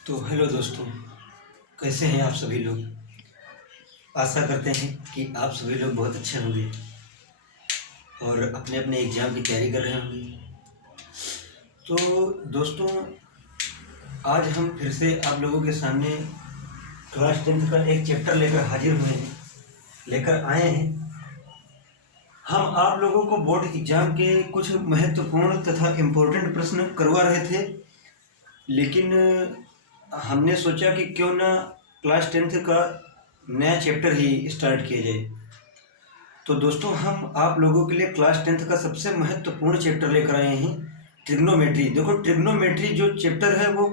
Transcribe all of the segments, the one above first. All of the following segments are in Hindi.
तो हेलो दोस्तों, कैसे हैं आप सभी लोग। आशा करते हैं कि आप सभी लोग बहुत अच्छे होंगे और अपने अपने एग्ज़ाम की तैयारी कर रहे होंगे। तो दोस्तों, आज हम फिर से आप लोगों के सामने क्लास 10th का एक चैप्टर लेकर हाजिर हुए हैं, लेकर आए हैं। हम आप लोगों को बोर्ड एग्ज़ाम के कुछ महत्वपूर्ण तथा इम्पोर्टेंट प्रश्न करवा रहे थे, लेकिन हमने सोचा कि क्यों ना क्लास 10th का नया चैप्टर ही स्टार्ट किया जाए। तो दोस्तों, हम आप लोगों के लिए क्लास 10th का सबसे महत्वपूर्ण चैप्टर लेकर आए हैं, ट्रिग्नोमेट्री। देखो, ट्रिग्नोमेट्री जो चैप्टर है वो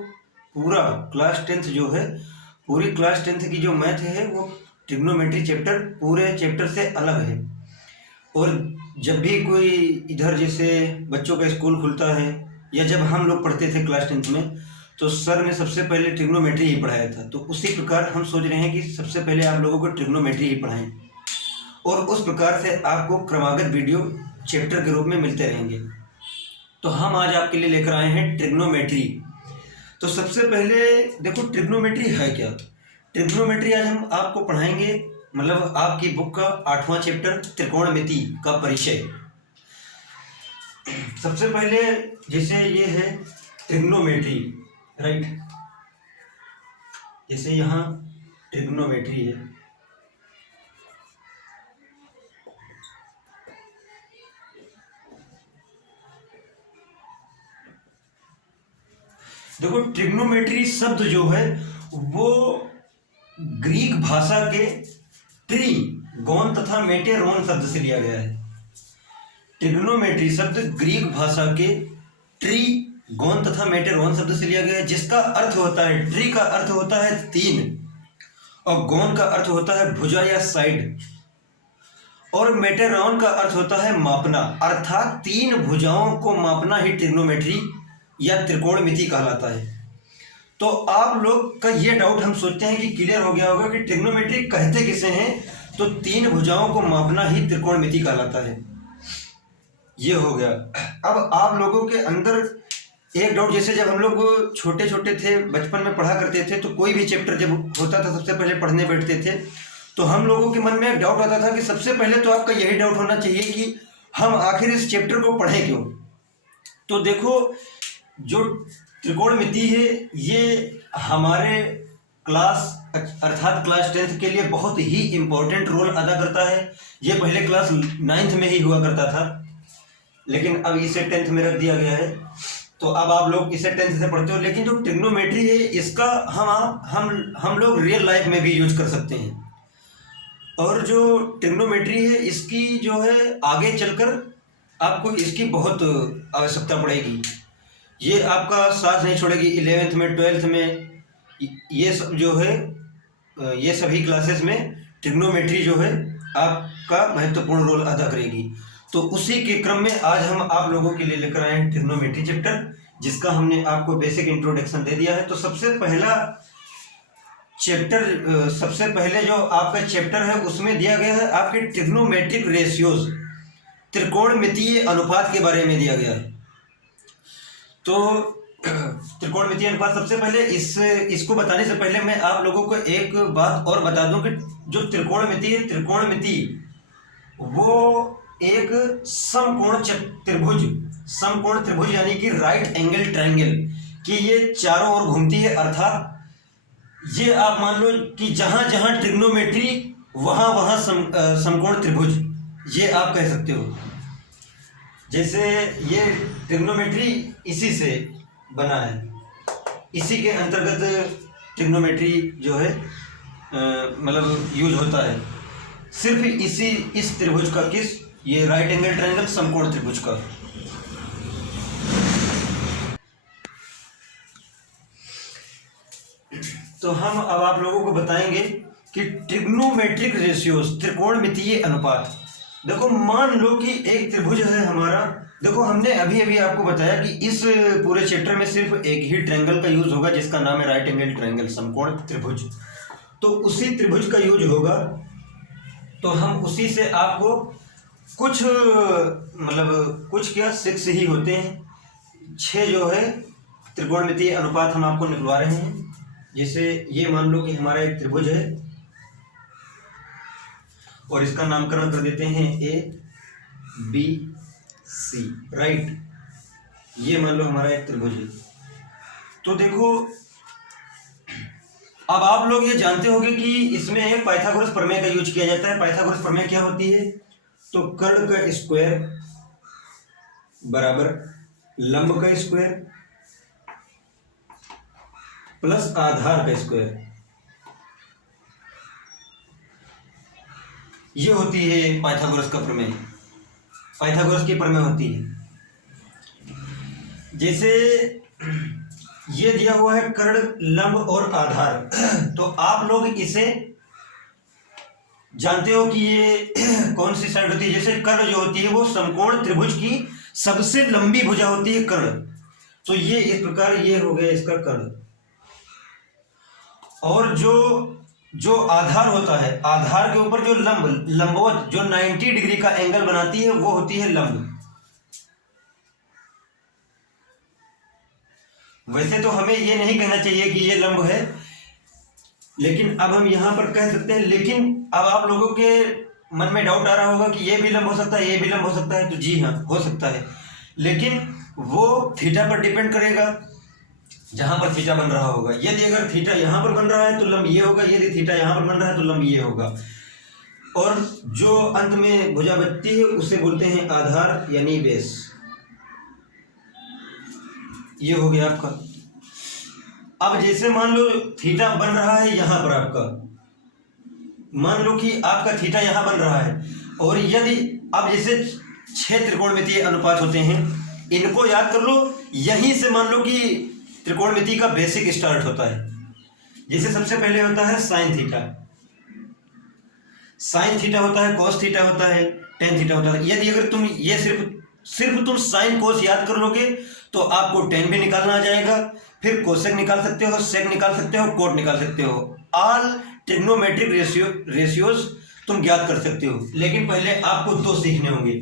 पूरा क्लास 10th जो है, पूरी क्लास 10th की जो मैथ है वो ट्रिग्नोमेट्री चैप्टर पूरे चैप्टर से अलग है। और जब भी कोई इधर जैसे बच्चों का स्कूल खुलता है या जब हम लोग पढ़ते थे क्लास 10th में, तो सर ने सबसे पहले ट्रिग्नोमेट्री ही पढ़ाया था। तो उसी प्रकार हम सोच रहे हैं कि सबसे पहले आप लोगों को ट्रिग्नोमेट्री ही पढ़ाएं और उस प्रकार से आपको क्रमागत वीडियो चैप्टर के रूप में मिलते रहेंगे। तो हम आज आपके लिए लेकर आए हैं ट्रिग्नोमेट्री। तो सबसे पहले देखो, ट्रिग्नोमेट्री है क्या। ट्रिग्नोमेट्री आज हम आपको पढ़ाएंगे, मतलब आपकी बुक का 8वां चैप्टर त्रिकोणमिति का परिचय। सबसे पहले जैसे ये है ट्रिग्नोमेट्री, राइट। जैसे यहाँ ट्रिग्नोमेट्री है, देखो ट्रिग्नोमेट्री शब्द जो है वो ग्रीक भाषा के ट्री गोन तथा मेटेरोन शब्द से लिया गया है। ट्रिग्नोमेट्री शब्द ग्रीक भाषा के ट्री गोन तथा मेटेरोन शब्द से लिया गया है, जिसका अर्थ होता है, ट्री का अर्थ होता है तीन और गोन का अर्थ होता है भुजा या साइड और मेटेरोन का अर्थ होता है मापना, अर्थात तीन भुजाओं को मापना ही ट्रिग्नोमेट्री या त्रिकोणमिति कहलाता है। तो आप लोग का ये डाउट हम सोचते हैं कि क्लियर हो गया होगा कि ट्रिग्नोमेट्री कहते किसे हैं। तो तीन भुजाओं को मापना ही त्रिकोणमिति कहलाता है। ये हो गया। अब आप लोगों के अंदर एक डाउट, जैसे जब हम लोग छोटे छोटे थे, बचपन में पढ़ा करते थे, तो कोई भी चैप्टर जब होता था सबसे पहले पढ़ने बैठते थे, तो हम लोगों के मन में एक डाउट आता था कि सबसे पहले तो आपका यही डाउट होना चाहिए कि हम आखिर इस चैप्टर को पढ़ें क्यों। तो देखो, जो त्रिकोणमिति है ये हमारे क्लास अर्थात क्लास 10th के लिए बहुत ही इम्पोर्टेंट रोल अदा करता है। ये पहले क्लास 9th में ही हुआ करता था, लेकिन अब इसे 10th में रख दिया गया है। तो अब आप लोग इसे 10th से पढ़ते हो, लेकिन जो ट्रिग्नोमेट्री है इसका हम लोग रियल लाइफ में भी यूज कर सकते हैं। और जो ट्रिग्नोमेट्री है इसकी जो है आगे चलकर आपको इसकी बहुत आवश्यकता पड़ेगी। ये आपका साथ नहीं छोड़ेगी 11th में, 12th में, ये सब जो है, ये सभी क्लासेस में ट्रिग्नोमेट्री जो है आपका महत्वपूर्ण रोल अदा करेगी। तो उसी के क्रम में आज हम आप लोगों के लिए लेकर आए हैं ट्रिग्नोमेट्री चैप्टर, जिसका हमने आपको बेसिक इंट्रोडक्शन दे दिया है। तो सबसे पहला चैप्टर, सबसे पहले जो आपका चैप्टर है उसमें दिया गया है आपके ट्रिग्नोमेट्रिक रेशियोज, त्रिकोणमितीय अनुपात के बारे में दिया गया है। तो त्रिकोणमितीय अनुपात, सबसे पहले इसको बताने से पहले मैं आप लोगों को एक बात और बता दूं कि जो त्रिकोणमिति वो एक समकोण त्रिभुज यानी कि राइट एंगल ट्रायंगल कि ये चारों ओर घूमती है। अर्थात ये आप मान लो कि जहां जहां ट्रिग्नोमेट्री वहां वहां समकोण त्रिभुज, ये आप कह सकते हो। जैसे ये ट्रिग्नोमेट्री इसी से बना है, इसी के अंतर्गत ट्रिग्नोमेट्री जो है मतलब यूज होता है। सिर्फ इस त्रिभुज का, किस, ये राइट एंगल ट्रायंगल समकोण त्रिभुज का। तो हम अब आप लोगों को बताएंगे कि ट्रिग्नोमेट्रिक रेशियोज, त्रिकोणमितीय अनुपात। देखो, मान लो कि एक त्रिभुज है हमारा। देखो, हमने अभी अभी आपको बताया कि इस पूरे चैप्टर में सिर्फ एक ही ट्रायंगल का यूज होगा, जिसका नाम है राइट एंगल ट्रायंगल, समकोण त्रिभुज। तो उसी त्रिभुज का यूज होगा। तो हम उसी से आपको कुछ मतलब कुछ क्या 6 ही होते हैं, 6 जो है त्रिकोणमितीय अनुपात हम आपको निकलवा रहे हैं। जैसे ये मान लो कि हमारा एक त्रिभुज है और इसका नामकरण कर देते हैं ए बी सी, राइट। ये मान लो हमारा एक त्रिभुज है। तो देखो, अब आप लोग ये जानते होंगे कि इसमें पाइथागोरस प्रमेय का यूज किया जाता है। पाइथागोरस प्रमेय क्या होती है? तो कर्ण का स्क्वायर बराबर लंब का स्क्वायर प्लस आधार का स्क्वायर, ये होती है पाइथागोरस का प्रमेय। पाइथागोरस की प्रमेय होती है। जैसे ये दिया हुआ है कर्ण, लंब और आधार, तो आप लोग इसे जानते हो कि ये कौन सी साइड होती है। जैसे कर्ण जो होती है वो समकोण त्रिभुज की सबसे लंबी भुजा होती है कर्ण। तो ये इस प्रकार ये हो गया इसका कर्ण। और जो आधार होता है, आधार के ऊपर जो लंबवत जो 90 डिग्री का एंगल बनाती है वो होती है लंब। वैसे तो हमें ये नहीं कहना चाहिए कि ये लंब है, लेकिन अब हम यहां पर कह सकते हैं। लेकिन अब आप लोगों के मन में डाउट आ रहा होगा कि ये भी लंब हो सकता है, ये भी लंब हो सकता है। तो जी हाँ, हो सकता है, लेकिन वो थीटा पर डिपेंड करेगा, जहां पर थीटा बन रहा होगा। यदि अगर थीटा यहां पर बन रहा है तो लंब ये होगा, यदि थीटा यहां पर बन रहा है तो लंब ये होगा। और जो अंत में भुजा बचती है उसे बोलते हैं आधार यानी बेस। ये हो गया आपका। अब जैसे मान लो थीटा बन रहा है यहां पर आपका, मान लो कि आपका थीटा यहां बन रहा है, और यदि अब जैसे 6 त्रिकोणमितीय अनुपात होते हैं, इनको याद कर लो। यहीं से मान लो कि त्रिकोणमिति का बेसिक स्टार्ट होता है। जैसे सबसे पहले होता है साइन थीटा, साइन थीटा होता है, कॉस थीटा होता है, टेन थीटा होता है। यदि अगर तुम ये सिर्फ तुम साइन कोस याद कर लोगे तो आपको टेन भी निकालना आ जाएगा, फिर कोसेक निकाल सकते हो, सेक निकाल सकते हो, कोट निकाल सकते हो। ऑल ट्रिग्नोमेट्रिक रेशियोज तुम ज्ञात कर सकते हो। लेकिन पहले आपको 2 सीखने होंगे।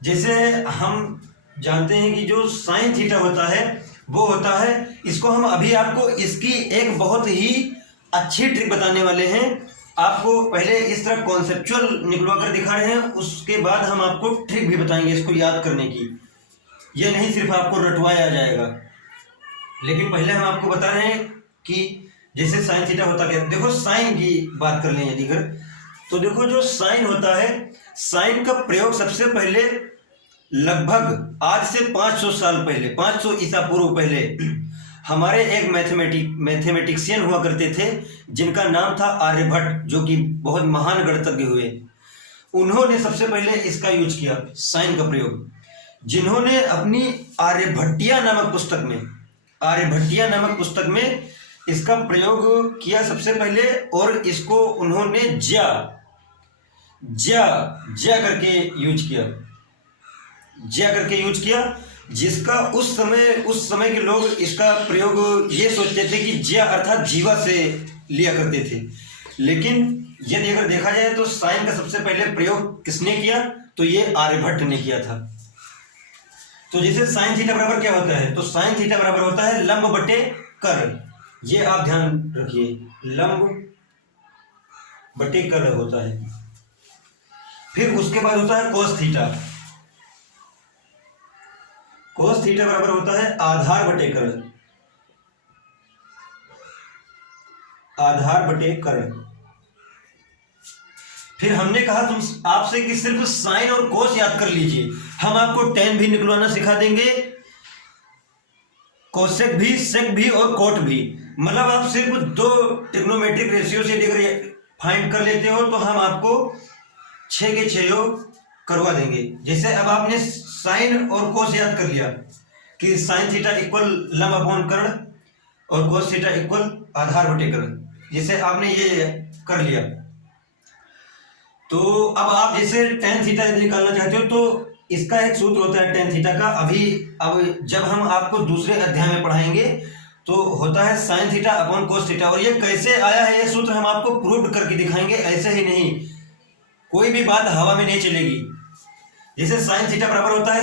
जैसे हम जानते हैं कि जो साइन थीटा होता है वो होता है, इसको हम अभी आपको इसकी एक बहुत ही अच्छी ट्रिक बताने वाले हैं। आपको पहले इस तरह कॉन्सेप्चुअल निकलवा कर दिखा रहे हैं, उसके बाद हम आपको ट्रिक भी बताएंगे इसको याद करने की। ये नहीं सिर्फ आपको रटवाया जाएगा, लेकिन पहले हम आपको बता रहे हैं कि जैसे साइन थीटा होता क्या। देखो साइन की बात कर लें यदि अगर, तो देखो जो साइन होता है, साइन का प्रयोग सबसे पहले लगभग आज से 500 साल पहले, 500 ईसा पूर्व पहले, हमारे एक मैथमेटिशियन हुआ करते थे जिनका नाम था आर्यभट्ट, जो कि बहुत महान गणितज्ञ हुए। उन्होंने सबसे पहले इसका यूज किया, साइन का प्रयोग, जिन्होंने अपनी आर्यभट्टिया नामक पुस्तक में इसका प्रयोग किया सबसे पहले। और इसको उन्होंने ज्या करके यूज किया, जिसका उस समय के लोग इसका प्रयोग ये सोचते थे कि ज्या अर्थात जीवा से लिया करते थे। लेकिन यदि अगर देखा जाए तो साइन का सबसे पहले प्रयोग किसने किया? तो ये आर्यभट्ट ने किया था। तो जैसे साइन थीटा बराबर क्या होता है? तो साइन थीटा बराबर होता है लंब बटे कर्ण। ये आप ध्यान रखिए, लंब बटे कर्ण होता है। फिर उसके बाद होता है कोस थीटा। कोस थीटा बराबर होता है आधार बटे कर्ण। आधार बटे कर्ण। फिर हमने कहा तुम आपसे कि सिर्फ साइन और कोस याद कर लीजिए, हम आपको टेन भी निकलवाना सिखा देंगे, कोसेक भी, सेक भी और कोट भी। मतलब आप सिर्फ 2 ट्रिग्नोमेट्रिक रेशियो से अगर फाइंड कर लेते हो तो हम आपको 6 के 6 करवा देंगे। जैसे अब आपने साइन और कोस याद कर लिया कि साइन थीटा इक्वल लंब अपॉन कर्ण और कोस थीटा इक्वल आधार बटे कर्ण, जैसे आपने ये कर लिया। तो अब आप जैसे टेन थीटा यदि निकालना चाहते हो तो इसका एक सूत्र होता है टेन थीटा का। अब जब हम आपको दूसरे अध्याय में पढ़ाएंगे तो होता है sine theta upon cos theta. और ये कैसे आया है ये सूत्र हम आपको प्रूव करके दिखाएंगे, ऐसे ही नहीं, कोई भी बात हवा में नहीं चलेगी। जैसे साइन थीटा बराबर होता है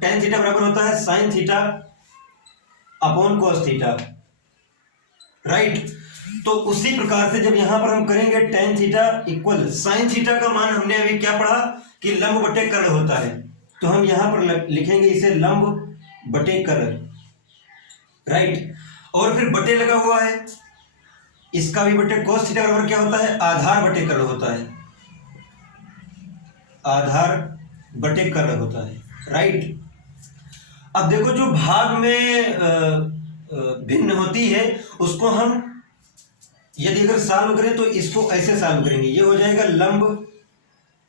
टेन थीटा बराबर होता है sine theta upon cos theta. Right. तो उसी प्रकार से जब यहां पर हम करेंगे tan theta equal sin theta का मान हमने अभी क्या पढ़ा कि लंब बटे कर्ण होता है, तो हम यहां पर लिखेंगे इसे लंब बटे कर्ण, राइट। और फिर बटे लगा हुआ है, इसका भी बटे cos थीटा बराबर क्या होता है, आधार बटे कर्ण होता है, आधार बटे कर्ण होता है, राइट। अब देखो जो भाग में भिन्न होती है उसको हम यदि अगर सॉल्व करें तो इसको ऐसे सॉल्व करेंगे, ये हो जाएगा लंब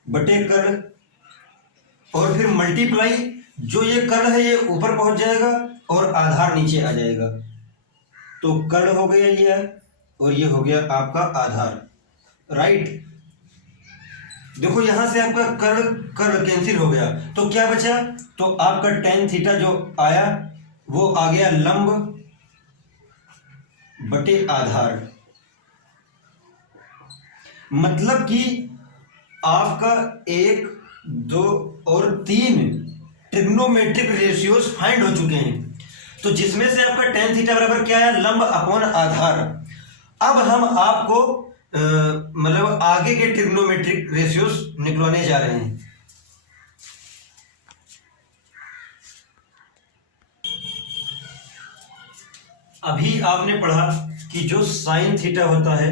बटे कर्ण और फिर मल्टीप्लाई, जो ये कर्ण है ये ऊपर पहुंच जाएगा और आधार नीचे आ जाएगा, तो कर्ण हो गया ये और ये हो गया आपका आधार, राइट। देखो यहां से आपका कर्ण कर्ण कैंसिल हो गया, तो क्या बचा, तो आपका tan थीटा जो आया वो आ गया लंब बटे आधार, मतलब कि आपका 1, 2 और 3 ट्रिग्नोमेट्रिक रेशियोज फाइंड हो चुके हैं, तो जिसमें से आपका tan थीटा बराबर क्या आया, लंब अपॉन आधार। अब हम आपको मतलब आगे के ट्रिग्नोमेट्रिक रेशियोज निकलवाने जा रहे हैं। अभी आपने पढ़ा कि जो साइन थीटा होता है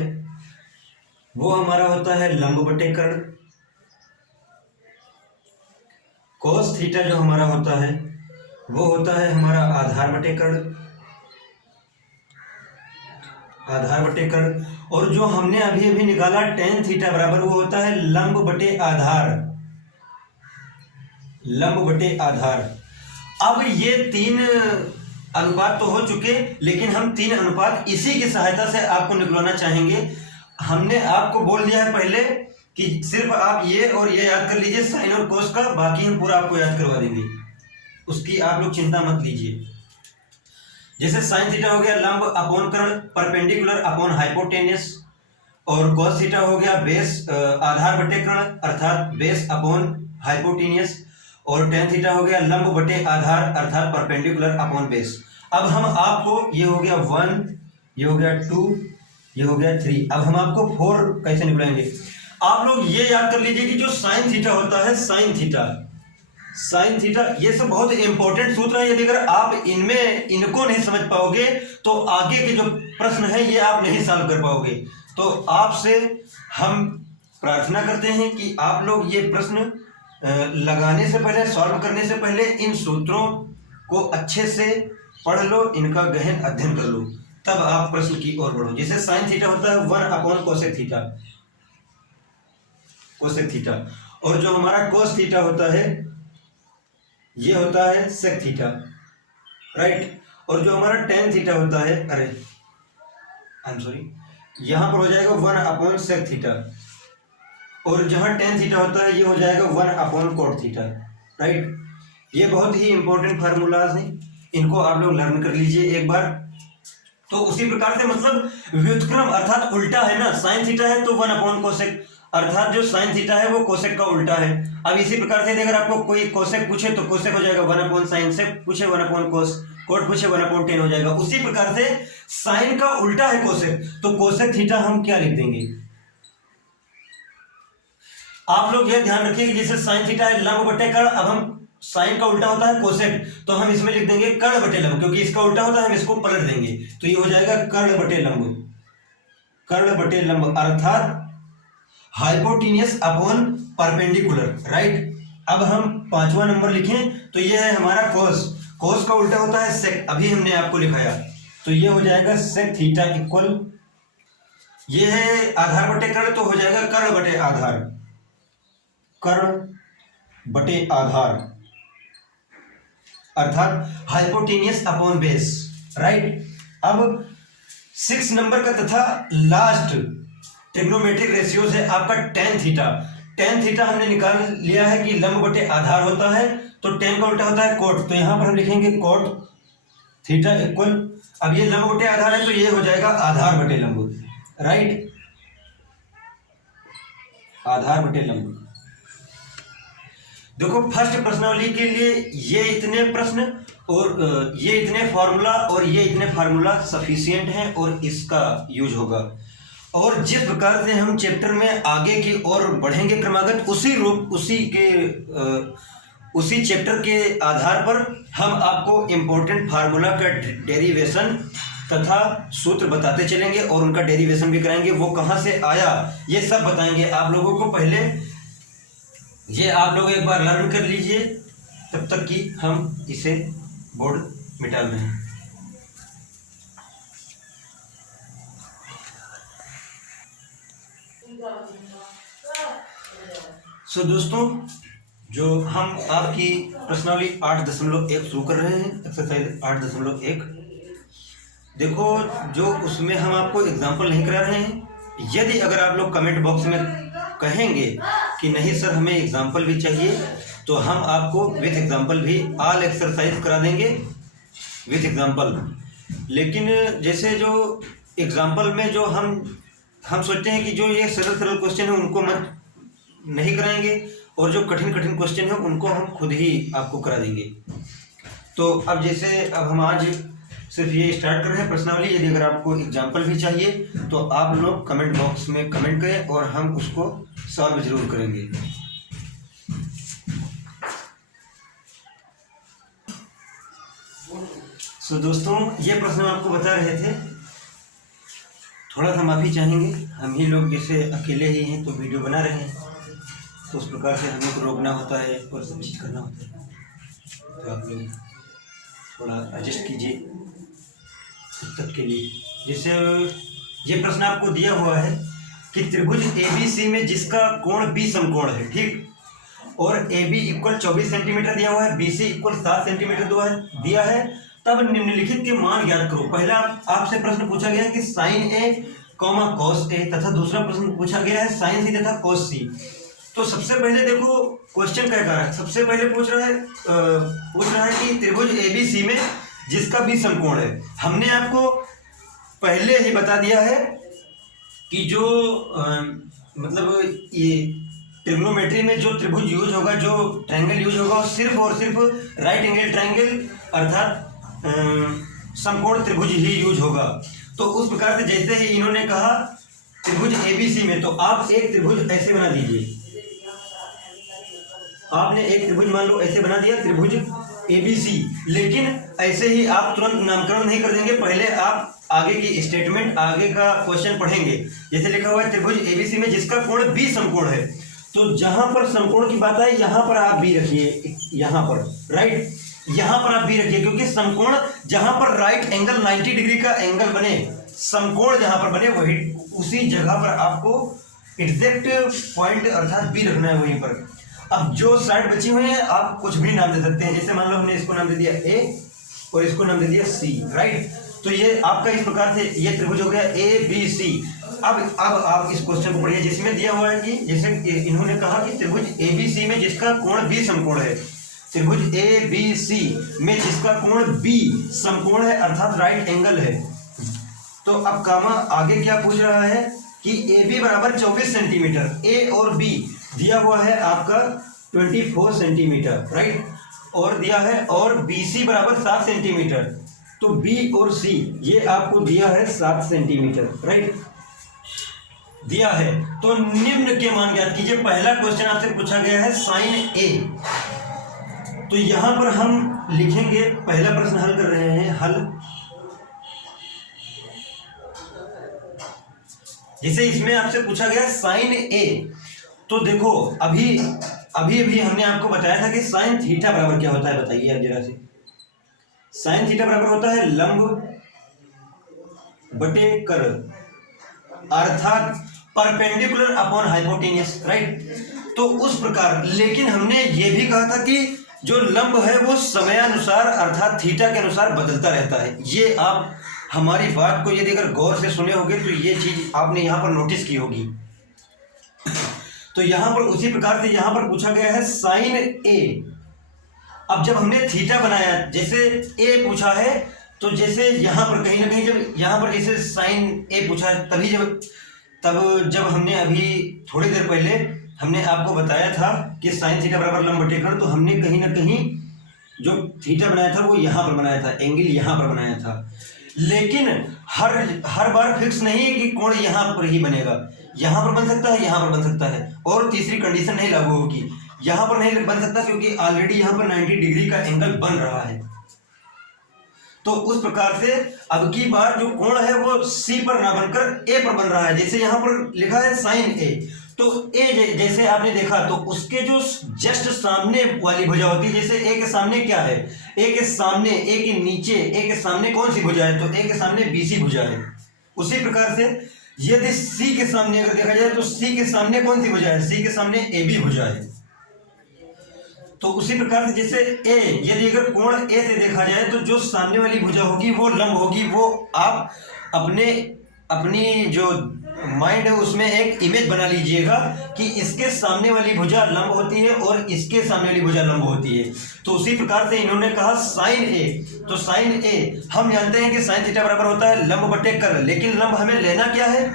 वो हमारा होता है लंब बटे कर्ण, cos थीटा जो हमारा होता है वो होता है हमारा आधार बटे कर्ण, आधार बटे कर्ण, और जो हमने अभी अभी निकाला tan थीटा बराबर वो होता है लंब बटे आधार, लंब बटे आधार। अब ये 3 अनुपात तो हो चुके, लेकिन हम 3 अनुपात इसी की सहायता से आपको निकलवाना चाहेंगे। हमने आपको बोल दिया है पहले कि सिर्फ आप ये और ये याद कर लीजिए साइन और कोस का, बाकी हम पूरा आपको याद करवा देंगे, उसकी आप लोग चिंता मत लीजिए। जैसे साइन थीटा हो गया लंब अपॉन कर्ण परपेंडिकुलर अपॉन हाइपोटेनियस, और cos थीटा हो गया बेस आधार बटे कर्ण अर्थात बेस अपॉन हाइपोटेनियस, और tan थीटा हो गया लंब बटे आधार अर्थात परपेंडिकुलर अपॉन बेस। अब हम आपको ये हो गया 1, ये हो गया 2, ये हो गया 3, अब हम आपको 4 कैसे निकलेंगे। आप लोग ये याद कर लीजिए कि जो साइन थीटा होता है, साइन थीटा, साइन थीटा, ये सब बहुत इंपॉर्टेंट सूत्र है। यदि अगर आप इनको नहीं समझ पाओगे तो आगे के जो प्रश्न है ये आप नहीं सॉल्व कर पाओगे। तो आपसे हम प्रार्थना करते हैं कि आप लोग ये प्रश्न लगाने से पहले, सॉल्व करने से पहले इन सूत्रों को अच्छे से पढ़ लो, इनका गहन अध्ययन कर लो, तब आप प्रश्न की ओर बढ़ो। जैसे साइन थीटा होता है 1 upon cosec theta, cosec theta, और जो हमारा कोस थीटा होता है ये होता है सेक थीटा, राइट। और जो हमारा tan थीटा होता है, अरे आई एम सॉरी, यहां पर हो जाएगा 1 अपॉन सेक थीटा, और जहां tan थीटा होता है ये हो जाएगा 1 अपॉन कोट थीटा, राइट। ये बहुत ही इंपॉर्टेंट फार्मूलाज हैं, इनको आप लोग लर्न कर लीजिए एक बार। तो उसी प्रकार से मतलब व्युत्क्रम अर्थात उल्टा है ना, साइन थीटा है तो 1 अपॉन कोसेक, अर्थात जो साइन थीटा है वो कोसेक का उल्टा है। अब इसी प्रकार से अगर आपको कोई कोसेक पूछे तो कोसेक हो जाएगा 1 अपॉन साइन, सेक पूछे 1 अपॉन कोस, कोट पूछे 1 अपॉन tan हो जाएगा। उसी प्रकार से साइन का उल्टा है कोसेक, तो कोसेक थीटा हम क्या लिख देंगे। आप लोग यह ध्यान रखिए कि जैसे साइन थीटा है लंब बटे कर्ण, अब हम साइन का उल्टा होता है कोसेक, तो हम इसमें लिख देंगे कर्ण बटे लंब, क्योंकि इसका उल्टा होता है हम इसको पलट देंगे, तो ये हो जाएगा कर्ण बटे लंब, कर्ण बटे लंब अर्थात हाइपोटेनियस अपॉन परपेंडिकुलर, राइट। अब हम 5वां नंबर लिखें तो ये है हमारा कोस, कोस का उल्टा होता है सेक, अभी हमने आपको लिखाया, तो ये हो जाएगा सेक थीटा इक्वल, ये है आधार बटे कर्ण, तो हो जाएगा कर्ण बटे आधार, कर्ण बटे आधार अर्थात हाइपोटेनियस अपॉन बेस, राइट। अब 6 नंबर का तथा लास्ट ट्रिग्नोमेट्रिक रेशियोज है आपका tan थीटा। tan थीटा हमने निकाल लिया है कि लंब बटे आधार होता है, तो tan का उल्टा होता है कोट, तो यहां पर हम लिखेंगे कोट थीटा इक्वल, अब ये लंब बटे आधार है तो ये हो जाएगा आधार बटे लंब, राइट, आधार बटे लंब। देखो फर्स्ट प्रश्नावली के लिए ये इतने प्रश्न और ये इतने फार्मूला और ये इतने फार्मूला सफिशिएंट हैं और इसका यूज होगा। और जिस प्रकार से हम चैप्टर में आगे की ओर बढ़ेंगे क्रमागत, उसी चैप्टर के आधार पर हम आपको इम्पोर्टेंट फार्मूला का डेरिवेशन तथा सूत्र बताते चलेंगे और उनका डेरिवेशन भी कराएंगे। वो कहाँ से आया ये सब बताएंगे आप लोगों को। पहले ये आप लोग एक बार लर्न कर लीजिए, तब तक कि हम इसे बोर्ड मिटा रहे हैं। सो दोस्तों, जो हम आपकी प्रश्नावली 8.1 शुरू कर रहे हैं, एक्सरसाइज 8.1। देखो जो उसमें हम आपको एग्जाम्पल नहीं करा रहे हैं। यदि अगर आप लोग कमेंट बॉक्स में कहेंगे कि नहीं सर हमें एग्जाम्पल भी चाहिए, तो हम आपको विथ एग्जाम्पल भी ऑल एक्सरसाइज करा देंगे विथ एग्जाम्पल। लेकिन जैसे जो एग्जाम्पल में जो हम सोचते हैं कि जो ये सरल क्वेश्चन है उनको मत नहीं कराएंगे, और जो कठिन क्वेश्चन है उनको हम खुद ही आपको करा देंगे। तो अब जैसे हम आज सिर्फ ये स्टार्ट कर रहे हैं प्रश्नावली। यदि अगर आपको एग्जाम्पल भी चाहिए तो आप लोग कमेंट बॉक्स में कमेंट करें और हम उसको सॉल्व जरूर करेंगे। सो दोस्तों, ये प्रश्न आपको बता रहे थे। थोड़ा सा माफ़ी चाहेंगे, हम ही लोग जैसे अकेले ही हैं तो वीडियो बना रहे हैं, तो उस प्रकार से हमें को रोकना होता है और सब चीज़ करना होता है। तो आप लोग थोड़ा एडजस्ट कीजिए तब तक के लिए। जैसे ये प्रश्न आपको दिया हुआ है कि त्रिभुज ABC में जिसका कोण B समकोण है, ठीक, और AB इक्वल 24 सेंटीमीटर दिया हुआ है, BC इक्वल 7 सेंटीमीटर दिया है, तब निम्नलिखित के मान ज्ञात करो। पहला आपसे प्रश्न पूछा गया है कि साइन A कॉस A, तथा दूसरा प्रश्न पूछा गया है साइन C तथा कॉस C। तो सबसे पहले देखो क्वेश्चन क्या कह रहा है। सबसे पहले पूछ रहा है कि त्रिभुज ABC में जिसका भी समकोण है। हमने आपको पहले ही बता दिया है कि जो मतलब ये ट्रिग्नोमेट्री में जो त्रिभुज यूज होगा, जो ट्रायंगल यूज होगा, सिर्फ और सिर्फ राइट एंगल ट्रायंगल अर्थात समकोण त्रिभुज ही यूज होगा। तो उस प्रकार से जैसे ही इन्होंने कहा त्रिभुज ABC में, तो आप एक त्रिभुज ऐसे बना दीजिए। आपने एक त्रिभुज मान लो ऐसे बना दिया, त्रिभुज ABC। लेकिन ऐसे ही आप तुरंत नामकरण नहीं कर देंगे, पहले आप आगे की स्टेटमेंट, आगे का क्वेश्चन पढ़ेंगे। जैसे लिखा हुआ है त्रिभुज ABC में जिसका कोण B समकोण है, तो जहां पर समकोण की बात है यहां पर आप B रखिए, यहां पर राइट, यहां पर आप B रखिए, क्योंकि समकोण जहां पर राइट एंगल 90 डिग्री का एंगल बने, समकोण जहां पर बने वही उसी जगह पर आपको एग्जैक्ट पॉइंट अर्थात B रखना है वहीं पर। अब जो साइड बची हुई है आप कुछ भी नाम दे सकते हैं। जैसे मान लो हमने इसको नाम दे दिया A और इसको नाम दे दिया C, राइट। तो ये आपका इस प्रकार से ये त्रिभुज हो गया ABC। अब आप इस क्वेश्चन को पढ़िए जिसमें दिया हुआ है कि जैसे इन्होंने कहा कि त्रिभुज ABC में जिसका कोण B समकोण है, त्रिभुज ABC में जिसका कोण B समकोण है अर्थात राइट एंगल है। तो अब कामा आगे क्या पूछ रहा है कि AB बराबर 24 सेंटीमीटर, A और B दिया हुआ है आपका 24 सेंटीमीटर, राइट, और दिया है और BC बराबर 7 सेंटीमीटर। तो B और C ये आपको दिया है 7 सेंटीमीटर, राइट, दिया है। तो निम्न के मान ज्ञात कीजिए। पहला क्वेश्चन आपसे पूछा गया है साइन A, तो यहां पर हम लिखेंगे, पहला प्रश्न हल कर रहे हैं, हल। जैसे इसमें आपसे पूछा गया साइन A, तो देखो अभी हमने आपको बताया था कि साइन थीटा बराबर क्या होता है, बताइए आप जरा से। साइन थीटा बराबर होता है लंब बटे कर, अर्थात परपेंडिकुलर अपॉन हाइपोटेन्यूस, राइट। तो उस प्रकार, लेकिन हमने ये भी कहा था कि जो लंब है वो समयानुसार अर्थात थीटा के अनुसार बदलता रहता है। ये आप हमारी बात को यदि अगर गौर से सुने होंगे तो ये चीज आपने यहाँ पर नोटिस की होगी। तो यहाँ पर उसी प्रकार से यहाँ पर पूछा गया है साइन A। अब जब हमने थीटा बनाया, जैसे A पूछा है, तो जैसे यहाँ पर कहीं ना कहीं जब यहाँ पर जैसे साइन A पूछा है, तब जब हमने अभी थोड़ी देर पहले हमने आपको बताया था कि साइन थीटा बराबर लंब बटे कर्ण, तो हमने कहीं ना कहीं जो थीटा बनाया था वो यहाँ पर बनाया था, एंगल यहाँ पर बनाया था। लेकिन हर बार फिक्स नहीं है कि कोण यहाँ पर ही बनेगा, यहाँ पर बन सकता है, यहाँ पर बन सकता है, और तीसरी कंडीशन नहीं लागू होगी, यहाँ पर नहीं बन सकता क्योंकि ऑलरेडी यहाँ पर 90 डिग्री का एंगल बन रहा है। तो उस प्रकार से अब की बार जो कोण है वो C पर ना बनकर A पर बन रहा है। जैसे यहाँ पर लिखा है साइन A, तो A जैसे आपने देखा तो उसके जो जस्ट सामने वाली भुजा होती है, जैसे A के सामने क्या है, A के सामने, A के नीचे, A के सामने कौन सी भुजा है, तो A के सामने BC भुजा है। उसी प्रकार से यदि C के सामने अगर देखा जाए तो C के सामने कौन सी भुजा है, C के सामने AB भुजा है। तो उसी प्रकार से जैसे A, यदि अगर कोण A से देखा जाए तो जो सामने वाली भुजा होगी वो लंब होगी, वो आप अपनी जो माइंड है उसमें एक इमेज बना लीजिएगा कि इसके सामने वाली भुजा लंब होती है और इसके सामने वाली भुजा लंब होती है। तो उसी प्रकार से इन्होंने कहा साइन A, तो साइन A हम जानते हैं कि साइन थीटा बराबर होता है लंब बटे कर्ण, लेकिन लंब हमें लेना क्या है,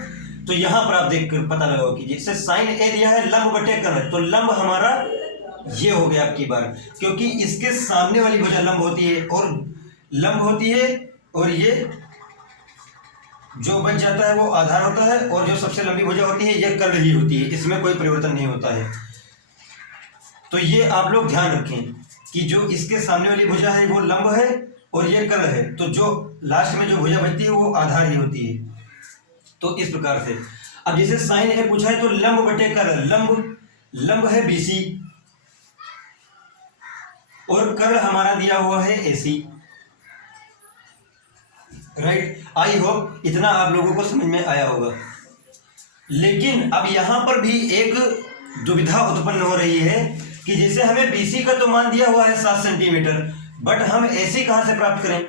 तो यहां पर आप देख कर पता लगाओ कि जैसे साइन A दिया है लंब बटे कर्ण, तो लंब हमारा ये हो गया आपकी बार, क्योंकि इसके सामने वाली भुजा लंब होती है और लंब होती है, और ये जो बच जाता है वो आधार होता है, और जो सबसे लंबी भुजा होती है ये कर्ण ही होती है, इसमें कोई परिवर्तन नहीं होता है। तो ये आप लोग ध्यान रखें कि जो इसके सामने वाली भुजा है वो लंब है और ये कर्ण है, तो जो लास्ट में जो भुजा बचती है वो आधार ही होती है। तो इस प्रकार से अब जैसे साइन है पूछा है तो लंब बटे कर्ण, लंब है BC और कर्ण हमारा दिया हुआ है AC, राइट। आई होप इतना आप लोगों को समझ में आया होगा। लेकिन अब यहां पर भी एक दुविधा उत्पन्न हो रही है कि जैसे हमें BC का तो मान दिया हुआ है 7 सेंटीमीटर, बट हम AC कहां से प्राप्त करें।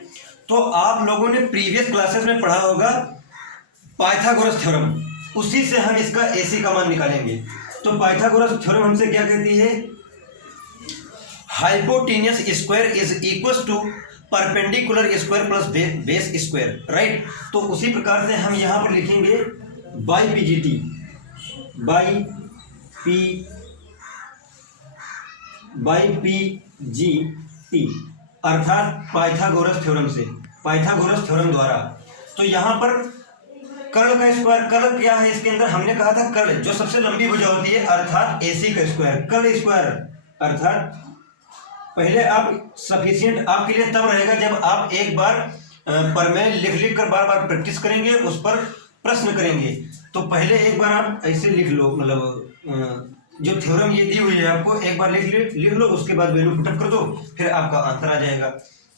तो आप लोगों ने प्रीवियस क्लासेस में पढ़ा होगा पाइथागोरस थ्योरम, उसी से हम इसका AC का मान निकालेंगे। तो पाइथागोरस थ्योरम हमसे क्या कहती है, hypotenuse square is equal to perpendicular square plus base square, right. तो उसी प्रकार से हम यहां पर लिखेंगे बाई PGT अर्थात पाइथागोरस थ्योरम द्वारा। तो यहां पर कर्ण का स्क्वायर, कर्ण क्या है इसके अंदर, हमने कहा था कर्ण जो सबसे लंबी भुजा होती है अर्थात AC का स्क्वायर, कर्ण स्क्वायर अर्थात पहले आप सफिशिएंट आपके लिए तब रहेगा जब आप एक बार प्रमेय लिख कर बार बार प्रैक्टिस करेंगे, उस पर प्रश्न करेंगे। तो पहले एक बार आप ऐसे लिख लो, मतलब जो थ्योरम ये दी हुई है आपको एक बार लिख लो, उसके बाद वैल्यू पुटअप कर दो, फिर आपका आंसर आ जाएगा।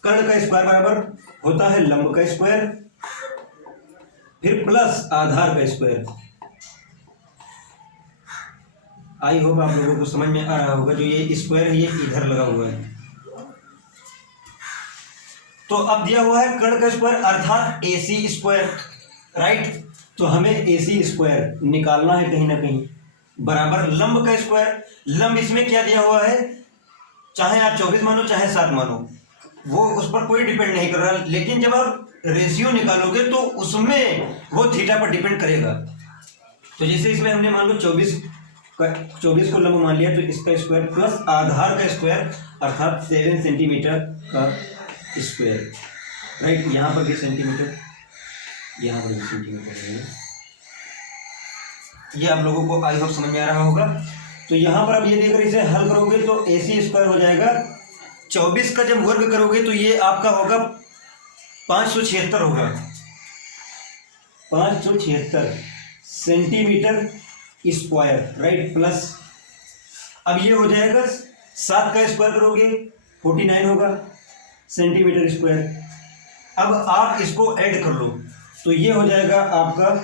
कर्ण का स्क्वायर बराबर होता है लंब का स्क्वायर फिर प्लस आधार का स्क्वायर। आई होप आप लोगों को समझ में आ रहा होगा, जो ये स्क्वायर है ये इधर लगा हुआ है। तो अब दिया हुआ है कर्ण का स्क्वायर अर्थात AC स्क्वायर, राइट। तो हमें AC स्क्वायर निकालना है कहीं ना कहीं, बराबर लंब का स्क्वायर। लंब इसमें क्या दिया हुआ है, चाहे आप 24 मानो चाहे 7 मानो, वो उस पर कोई डिपेंड नहीं कर रहा, लेकिन जब आप रेशियो निकालोगे तो उसमें वो थीटा पर डिपेंड करेगा। तो जैसे इसमें हमने मान लो 24 को लंब मान लिया, तो इसका स्क्वायर प्लस आधार का स्क्वायर अर्थात 7 सेंटीमीटर का स्क्वायर, राइट। यहाँ पर भी सेंटीमीटर, यहाँ पर भी सेंटीमीटर है। ये आप लोगों को आई होप समझ में आ रहा होगा। तो यहाँ पर आप ये देखकर इसे हल करोगे तो AC स्क्वायर हो जाएगा, 24 का जब वर्ग करोगे तो ये आपका होगा 576 होगा, 576 सेंटीमीटर स्क्वायर, राइट। प्लस अब ये हो जाएगा 7 का स्क्वायर करोगे 49 होगा सेंटीमीटर स्क्वायर। अब आप इसको ऐड कर लो तो ये हो जाएगा आपका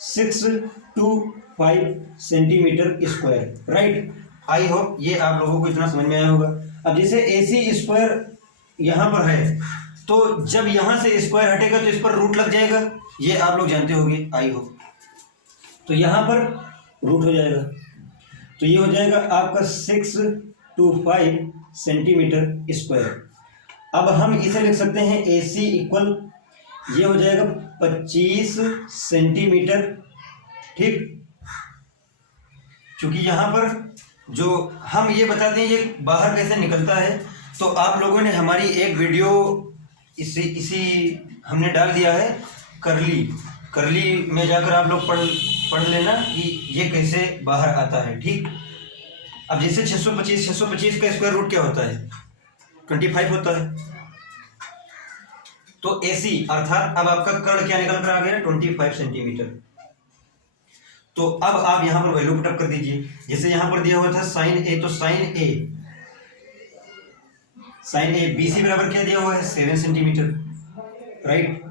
625 centimetre square, right. I hope ये आप लोगों को इतना समझ में आया होगा। अब जैसे AC स्क्वायर यहाँ पर है, तो जब यहाँ से स्क्वायर हटेगा तो इस पर रूट लग जाएगा, ये आप लोग जानते होंगे आई होप। तो यहाँ पर रूट हो जाएगा, तो ये हो जाएगा आपका 625 सेंटीमीटर स्क्वायर। अब हम इसे लिख सकते हैं AC इक्वल, ये हो जाएगा 25 सेंटीमीटर, ठीक। क्योंकि यहाँ पर जो हम ये बताते हैं ये बाहर कैसे निकलता है, तो आप लोगों ने हमारी एक वीडियो इसी हमने डाल दिया है, करली में जाकर आप लोग पढ़ लेना कि ये कैसे बाहर आता है। ठीक, अब जैसे 625 का स्क्वायर रूट क्या होता है? 25 होता है। तो AC अर्थात अब आपका कर्ण क्या निकल कर आ गया? 25 सेंटीमीटर। तो अब आप यहां पर वैल्यू पुटअप कर दीजिए। जैसे यहां पर दिया हुआ था साइन A, तो साइन A BC बराबर क्या दिया हुआ है? 7 सेंटीमीटर, राइट,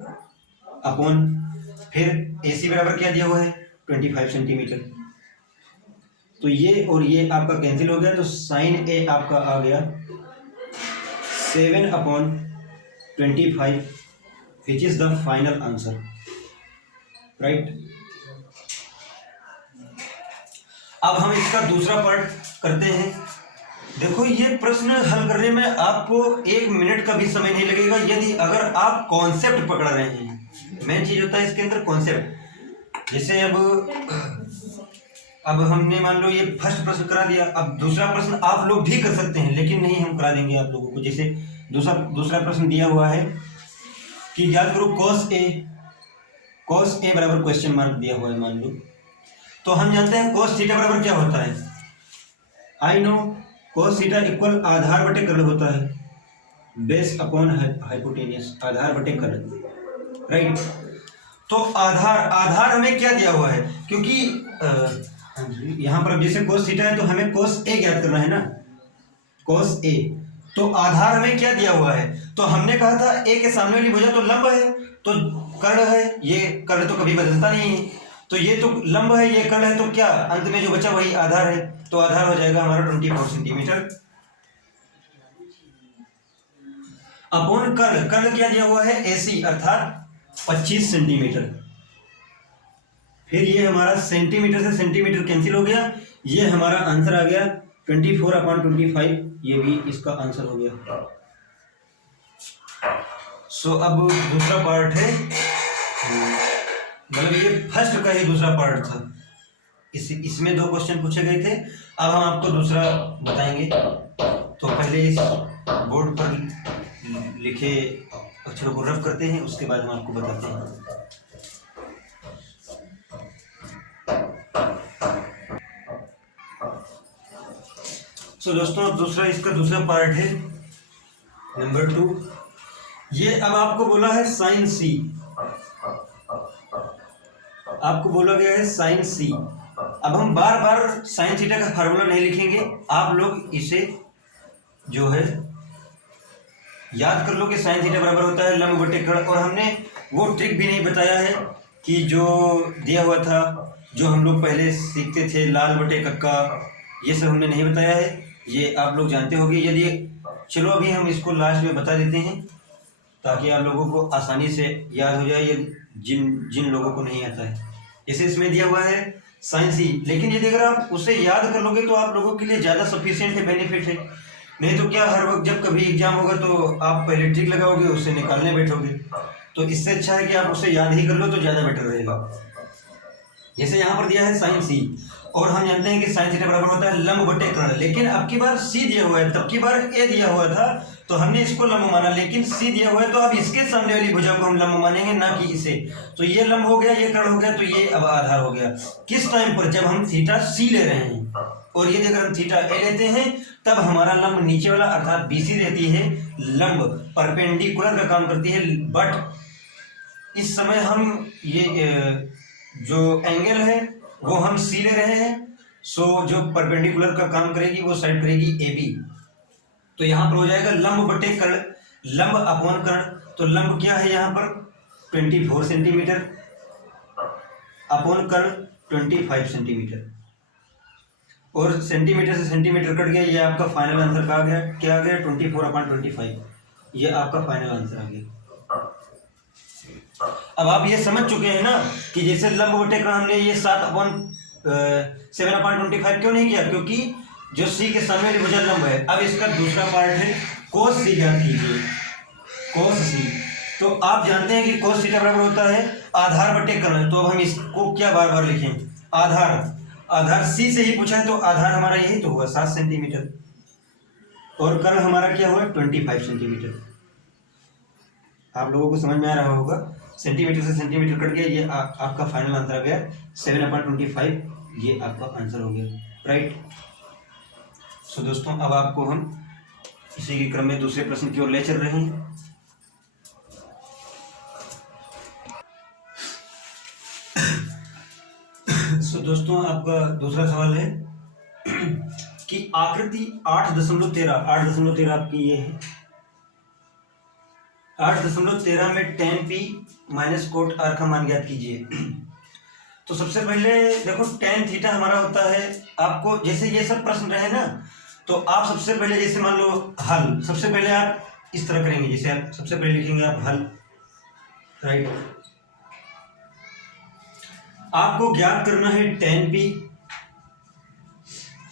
अपॉन फिर AC बराबर क्या दिया हुआ है? 25 सेंटीमीटर। तो ये और ये आपका कैंसिल हो गया, तो साइन A आपका आ गया 7/25, which is the final answer, right. अब हम इसका दूसरा पार्ट करते हैं। देखो ये प्रश्न हल करने में आपको 1 मिनट का भी समय नहीं लगेगा, यदि अगर आप कॉन्सेप्ट पकड़ रहे हैं। मेन चीज होता है इसके अंदर कॉन्सेप्ट। जैसे अब हमने मान लो ये फर्स्ट प्रश्न करा दिया, अब दूसरा प्रश्न आप लोग भी कर सकते हैं, लेकिन नहीं, हम करा देंगे आप लोगों को। जैसे दूसरा प्रश्न दिया हुआ है कि याद करो cos A बराबर क्वेश्चन मार्क दिया हुआ है मान लो, तो हम जानते हैं cos थीटा बराबर क्या होता है? I know cos theta equal आधार बटे कर्ण होता है, बेस अपॉन हाइपोटेनियस, आधार बटे कर्ण, राइट। तो आधार हमें क्या दिया हुआ है? क्योंकि यहां पर अब जैसे cos थीटा है तो हमें cos A ज्ञात करना है ना, cos A। तो आधार हमें क्या दिया हुआ है? तो हमने कहा था A के सामने वाली भुजा तो लंब है, तो कर्ण है, ये कर्ण तो कभी बदलता नहीं है, तो ये तो लंब है, ये कर्ण है, तो क्या अंत में जो बचा वही आधार है, तो आधार हो जाएगा हमारा 24 सेंटीमीटर अपॉन कर्ण क्या दिया हुआ है? AC अर्थात 25 सेंटीमीटर। फिर ये हमारा सेंटीमीटर से सेंटीमीटर कैंसिल हो गया, ये हमारा आंसर आ गया 24/25, ये भी इसका आंसर हो गया। सो अब दूसरा पार्ट है, मतलब ये फर्स्ट का ही दूसरा पार्ट था, इसमें 2 क्वेश्चन पूछे गए थे। अब हम आपको दूसरा बताएंगे, तो पहले इस बोर्ड पर लिखे अक्षरों को रफ करते हैं, उसके बाद हम आपको बताते हैं। सो दोस्तों इसका दूसरा पार्ट है नंबर 2। ये अब आपको बोला है साइन C, आपको बोला गया है साइन C। अब हम बार बार साइन थीटा का फार्मूला नहीं लिखेंगे, आप लोग इसे जो है याद कर लो कि साइन थीटा बराबर होता है लंब बटे कर्ण। और हमने वो ट्रिक भी नहीं बताया है कि जो दिया हुआ था, जो हम लोग पहले सीखते थे, लाल बटे कक्का, ये सब हमने नहीं बताया है, ये आप लोग जानते होंगे। यदि चलो अभी हम इसको लास्ट में बता देते हैं ताकि आप लोगों को आसानी से याद हो जाए, ये जिन लोगों को नहीं आता है। जैसे इसमें दिया हुआ है साइन C, लेकिन यदि अगर आप उसे याद कर लोगे तो आप लोगों के लिए ज़्यादा सफिशिएंट है, बेनिफिट है। नहीं तो क्या हर वक्त जब कभी एग्जाम होगा तो आप पहले ट्रिक लगाओगे, उससे निकालने बैठोगे, तो इससे अच्छा है कि आप उसे याद ही कर लो तो ज़्यादा बेटर रहेगा। जैसे यहाँ पर दिया है साइन C, और हम जानते हैं कि साइन थीटा बराबर होता है लंब बटे कर्ण, लेकिन अब की बार C दिया हुआ है, तब की बार A दिया हुआ था, तो हमने इसको लंब माना, लेकिन C दिया हुआ है तो अब इसके सामने वाली भुजा को हम लंब मानेंगे, ना कि इसे। तो ये लंब हो गया, ये कर्ण हो गया, तो ये अब आधार हो गया। किस टाइम पर? जब हम थीटा C ले रहे हैं, और यदि अगर हम थीटा A लेते हैं तब हमारा लंब नीचे वाला अर्थात BC रहती है, लंब परपेंडिकुलर का काम करती है। बट इस समय हम ये जो एंगल है वो हम C ले रहे हैं, सो जो परपेंडिकुलर का काम करेगी वो साइड करेगी AB। तो यहाँ पर हो जाएगा लंब बटे कर्ण, लंब अपॉन कर्ण। तो लंब क्या है यहाँ पर 24 सेंटीमीटर, अपॉन कर्ण 25 सेंटीमीटर, और सेंटीमीटर से सेंटीमीटर कट गया, ये आपका फाइनल आंसर क्या आ गया 24/25, ये आपका फाइनल आंसर आ गया। अब आप ये समझ चुके हैं ना कि जैसे लंब बटे कर्ण हमने ये 7/25 क्यों नहीं किया? क्योंकि जो C के सामने वाली भुजा लंब है। अब इसका दूसरा पार्ट है cos C, ज्ञात कीजिए cos C। तो आप जानते हैं कि cos थीटा बराबर होता है आधार बटे कर्ण, तो अब हम इसको क्या बार बार लिखें? आधार, आधार सी से ही पूछा है तो आधार हमारा यही तो हुआ 7 सेंटीमीटर, और कर्ल हमारा क्या हुआ 25 सेंटीमीटर। आप लोगों को समझ में आ रहा होगा, सेंटीमीटर से सेंटीमीटर कट गया, ये आपका फाइनल आंसर आ गया 7/25, ये आपका आंसर हो गया, राइट। सो दोस्तों अब आपको हम इसी के क्रम में दूसरे प्रश्न की ओर ले चल रहे हैं। सो दोस्तों आपका दूसरा सवाल है कि आकृति 8.13 आपकी ये है, 8.13 में tan p minus cot r का मान ज्ञात कीजिए। तो सबसे पहले देखो tan थीटा हमारा होता है, आपको जैसे ये सब प्रश्न रहे ना, तो आप सबसे पहले जैसे मान लो हल, सबसे पहले आप इस तरह करेंगे, जैसे आप सबसे पहले लिखेंगे आप हल, राइट। आपको ज्ञात करना है tan p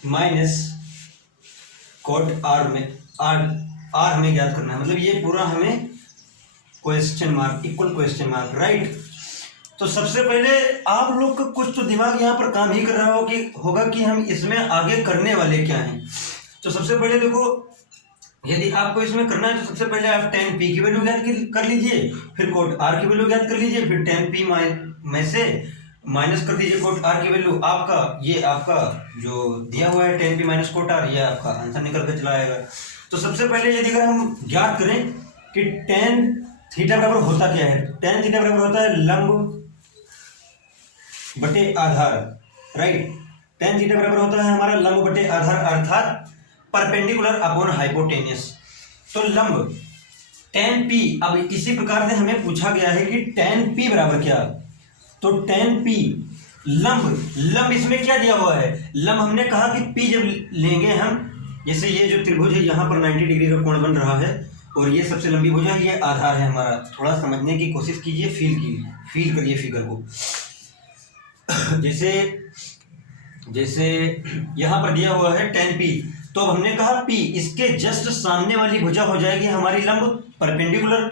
minus cot r में r हमें ज्ञात करना है, मतलब ये पूरा हमें question mark, equal question mark, right. तो सबसे पहले आप लोग का कुछ तो दिमाग यहाँ पर काम ही कर रहा होगा कि हम इसमें आगे करने वाले क्या हैं। तो सबसे पहले देखो, यदि आपको इसमें करना है तो सबसे पहले आप tan p की वैल्यू ज्ञात कर लीजिए, फिर कोट r की वैल्यू ज्ञात कर लीजिए, फिर tan p में से माइनस कर दीजिए कोट r की वैल्यू। आपका जो दिया हुआ है tan p minus cot r, ये आपका आंसर निकल कर चला आएगा। तो सबसे पहले यदि अगर हम ज्ञात करें कि tan थीटा बराबर होता क्या है, tan थीटा बराबर होता है लंब बटे आधार, राइट। tan थीटा बराबर होता है हमारा लंब बटे आधार, अर्थात परपेंडिकुलर अपॉन हाइपोटेनियस। तो लंब tan p, अब इसी प्रकार से हमें पूछा गया है कि tan p बराबर क्या, तो tan p लंब इसमें क्या दिया हुआ है, लंब हमने कहा कि p जब लेंगे हम, जैसे ये जो त्रिभुज है यहाँ पर 90 डिग्री का कोण बन रहा है और ये सबसे लंबी भुजा है, ये आधार है हमारा। थोड़ा समझने की कोशिश कीजिए, फील करिए फिगर को। जैसे यहाँ पर दिया हुआ है tan p, तो अब हमने कहा p, इसके जस्ट सामने वाली भुजा हो जाएगी हमारी लंब परपेंडिकुलर,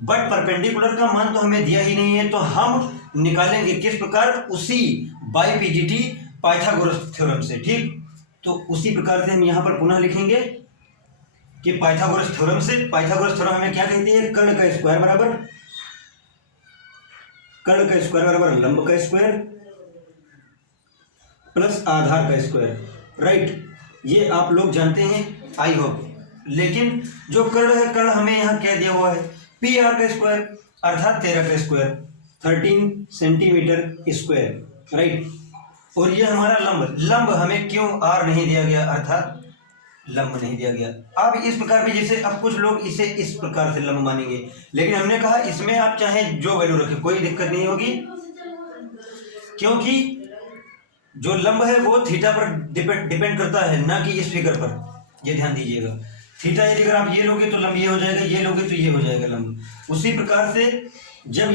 बट परपेंडिकुलर का मान तो हमें दिया ही नहीं है, तो हम निकालेंगे किस प्रकार, उसी बाई पीजीटी पाइथागोरस थ्योरम से, ठीक। तो उसी प्रकार से हम यहाँ पर पुनः लिखेंगे कि पाइथागोरस थ्योरम से, पाइथागोरस थ्योरम हमें क्या कहती है, कर्ण का स्क्वायर बराबर लंब का स्क्वायर प्लस आधार का स्क्वायर, राइट। ये आप लोग जानते हैं आई होप। लेकिन जो कर्ण है, कर्ण हमें यहाँ क्या दिया हुआ है, पी आर का स्क्वायर अर्थात 13 का स्क्वायर, 13 सेंटीमीटर स्क्वायर, राइट। और ये हमारा लंब हमें क्यों आर नहीं दिया गया, अर्थात लंब नहीं दिया गया। अब इस प्रकार भी, जैसे अब कुछ लोग इसे इस प्रकार से लंब मानेंगे, लेकिन हमने कहा इसमें आप चाहे जो वैल्यू रखें कोई दिक्कत नहीं होगी, क्योंकि जो लंब है वो थीटा पर डिपेंड करता है, ना कि इस फिगर पर, ये ध्यान दीजिएगा। थीटा यदि अगर आप ये लोगे तो लंब ये हो जाएगा, ये लोगे तो ये हो जाएगा लंब। उसी प्रकार से जब